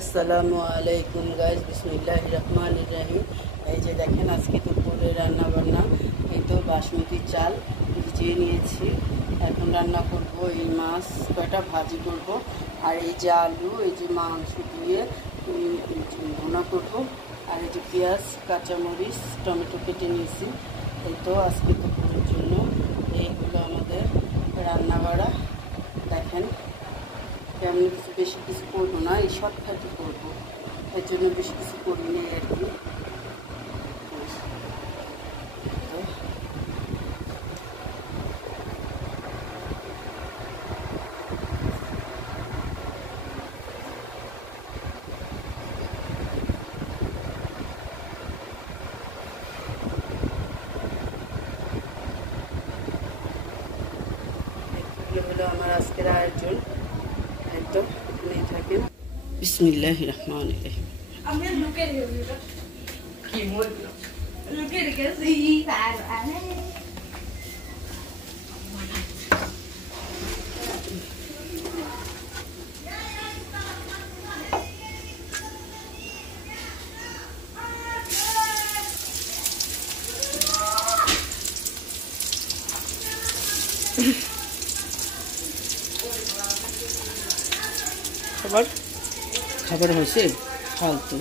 আসসালামু আলাইকুম গাইস, বিসমিল্লাহির রহমানির রহিম। এই যে দেখেন আজকে দুপুরে রান্না বান্না। এই তো বাসমতি চাল ভিজিয়ে নিয়েছি, এখন রান্না করব। এই মাছ কয়টা ভাজি করব, আর এই যে আলু, এই যে মাংস দিয়ে ভুনা করব, আর এই যে পেঁয়াজ, কাঁচামরিচ, টমেটো কেটে নিয়েছি। এই তো আজকে দুপুরের জন্য এইগুলো আমাদের রান্না বাড়া। দেখেন তেমন কিছু বেশি কিছু করবো না, এই শর্টকাটই করবো, এর জন্য বেশি কিছু করিনি আর কি। এগুলো হলো আমার আজকের আয়োজন। একদম নিয়ে থাকেন। বিসমিল্লাহির রহমানির রহিম। আমি লুকে রেখেছি কি বলবো, লুকে রেখেছি আর আরে খাবার হয়েছে ফালতু,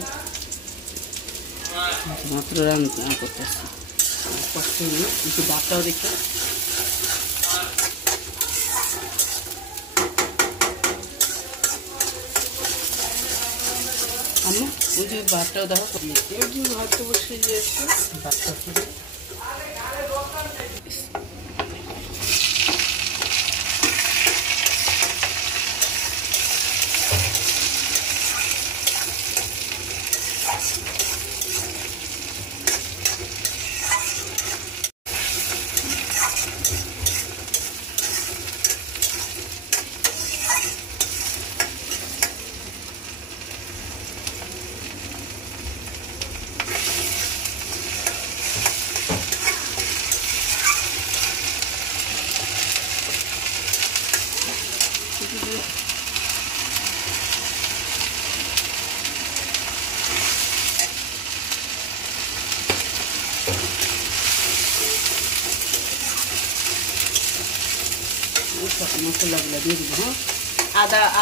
মাত্র রান্না করতেছি। একটু ভাতটাও দেখতে, আম্মা ওই যে ভাতটাও দেখো দিয়েছি, ওই যে ভাতটা বসে দিয়েছে, ভাতটা খেয়ে মশলাগুলো দিয়ে দিব। হ্যাঁ,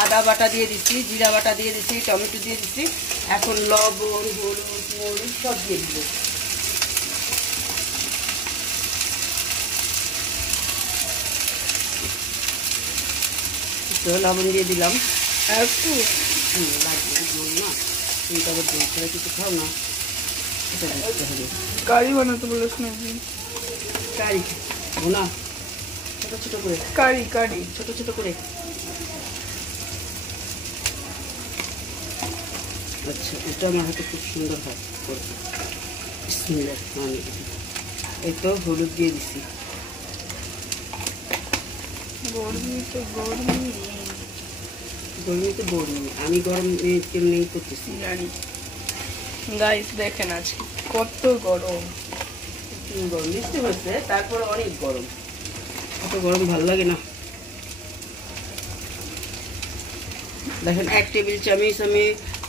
আদা বাটা দিয়ে দিচ্ছি, জিরা বাটা দিয়ে দিচ্ছি, টমেটো দিয়ে দিচ্ছি। এখন লবণ, হলুদ, মরিচ সব দিয়ে দিব। লবণ দিয়ে দিলাম একটু, লাগবে জল না, তুমি তবে জল করে কিছু খাও না, এটা দিতে হবে। কারি বানাতে বলিস না, কারি ভুনা ছোট ছোট করে, কারি ছোট ছোট করে। আচ্ছা, এটা আমার হাতে খুব সুন্দর হয় করবে। বিসমিল্লাহির রহমানির রহিম। এই তো হলুদ দিয়ে দিচ্ছি। গরমিতে গরমি, আমি গরম কেমনি করতেছি জানি। গাইস দেখেন আজকে কত গরম, গরম বৃষ্টি হচ্ছে, তারপরে অনেক গরম। এত গরম ভালো লাগে না। দেখেন 1 টেবিল চামচ আমি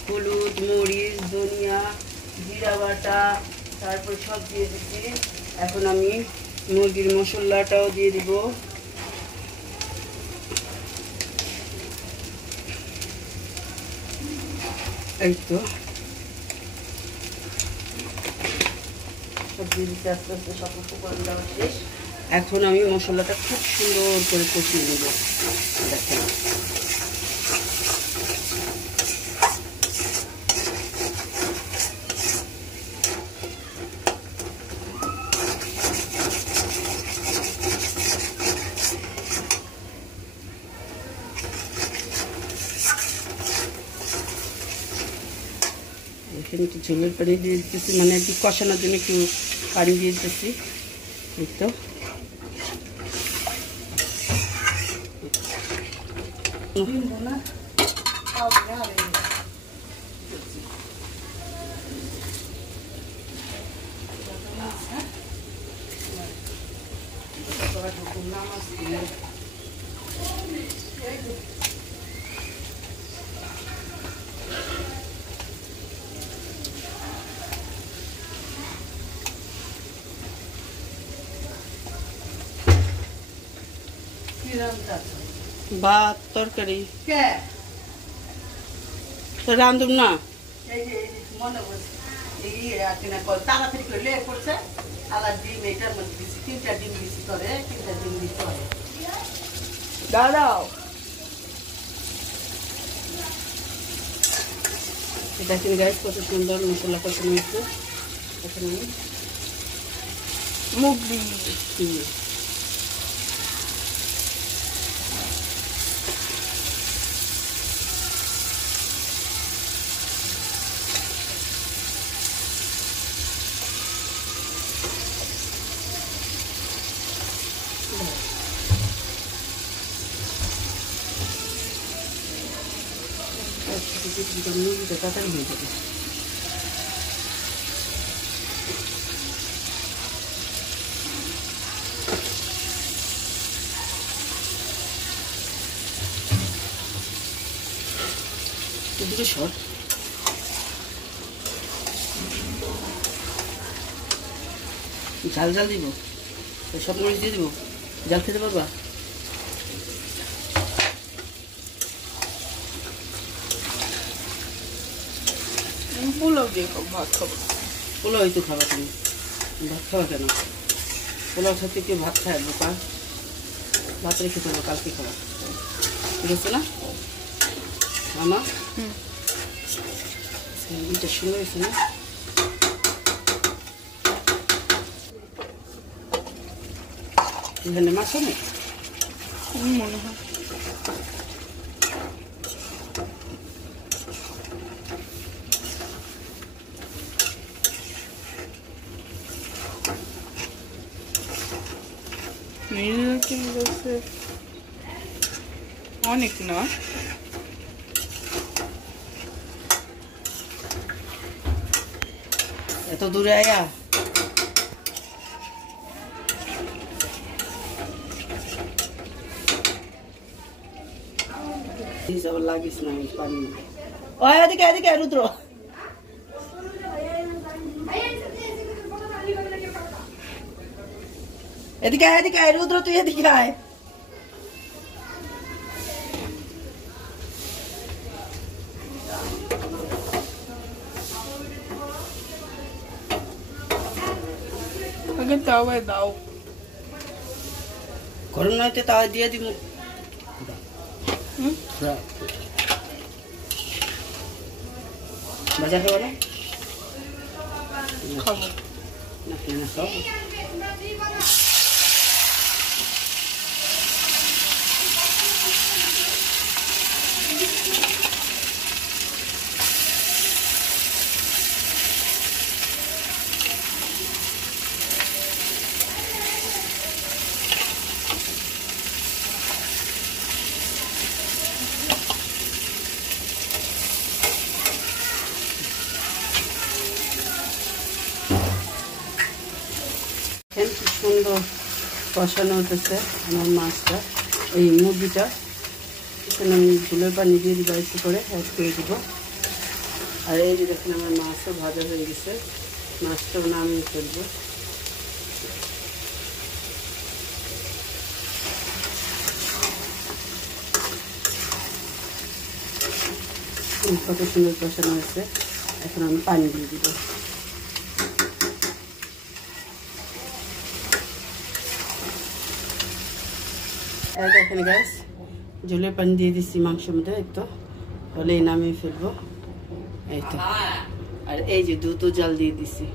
হলুদ, মরিচ, ধনিয়া, জিরা বাটা, তারপর সব দিয়ে দিচ্ছি। এখন আমি মুরগির মশলাটাও দিয়ে দিব। এই তো সব দিয়ে দিতে আস্তে আস্তে সব উপকরণ দেওয়া শেষ। এখন আমি মশলাটা খুব সুন্দর করে কষিয়ে নেব। দেখেন এখানে একটু ঝোলের পানি দিয়ে দিতেছি, মানে একটু কষানোর জন্য একটু পানি দিয়ে দিতেছি। এই তো ভাত তরকারি রান্ধুম না তাড়াতাড়ি করলে করছে আলার ডিম এটার মধ্যে দিচ্ছি 3টা ডিম দিচ্ছি করে 3টা ডিম দিতে হয় দাঁড়াও দেখেন গাইস কত সুন্দর মশলা কত মিশছে এখন আমি মুখ দিই তাড়াতাড়ি হয়ে যাবে এদিকে শর্ট ঝাল ঝাল দিব সব মরিচ দিয়ে দিব ঝাল খেতে পারবা পোলাও দিয়ে ভাত খাবো পোলাওই তো খাবা তুমি ভাত খাওয়া কেন পোলাও সাথে কেউ ভাত খায় বোকা ভাত রেখে দেবো কালকে খাবা ঠিক আছে না মামা এটা সুন্দর হয়েছে না এখানে মাছ নেই মনে হয় অনেক না এত দূরে আয়া লাগিস না পানি এদিকে এদিকে রুদ্র এদিকে এদিকে রুদ্র তুই এদিকে আয় তাওয়ায় দাও গরম নয়তো তাওয়া দিয়ে দিব ভাজা খাবো না খাবো না কেন খাবো সুন্দর কষানো হতেছে আমার মাছটা এই মুরগিটা এখানে আমি ঝোলের পানি দিয়ে দিব একটু করে অ্যাড করে দিব আর এই যে দেখুন আমার মাছও ভাজা হয়ে গেছে মাছটাও নামিয়ে ফেলবো কত সুন্দর কষানো হয়েছে এখন আমি পানি দিয়ে দিব দেখেন গাইস ঝোলের পানি দিয়ে দিচ্ছি মাংসের মধ্যে একটু হলে নামিয়ে ফেলবো এই তো আর এই যে দুটো জাল দিয়ে দিছি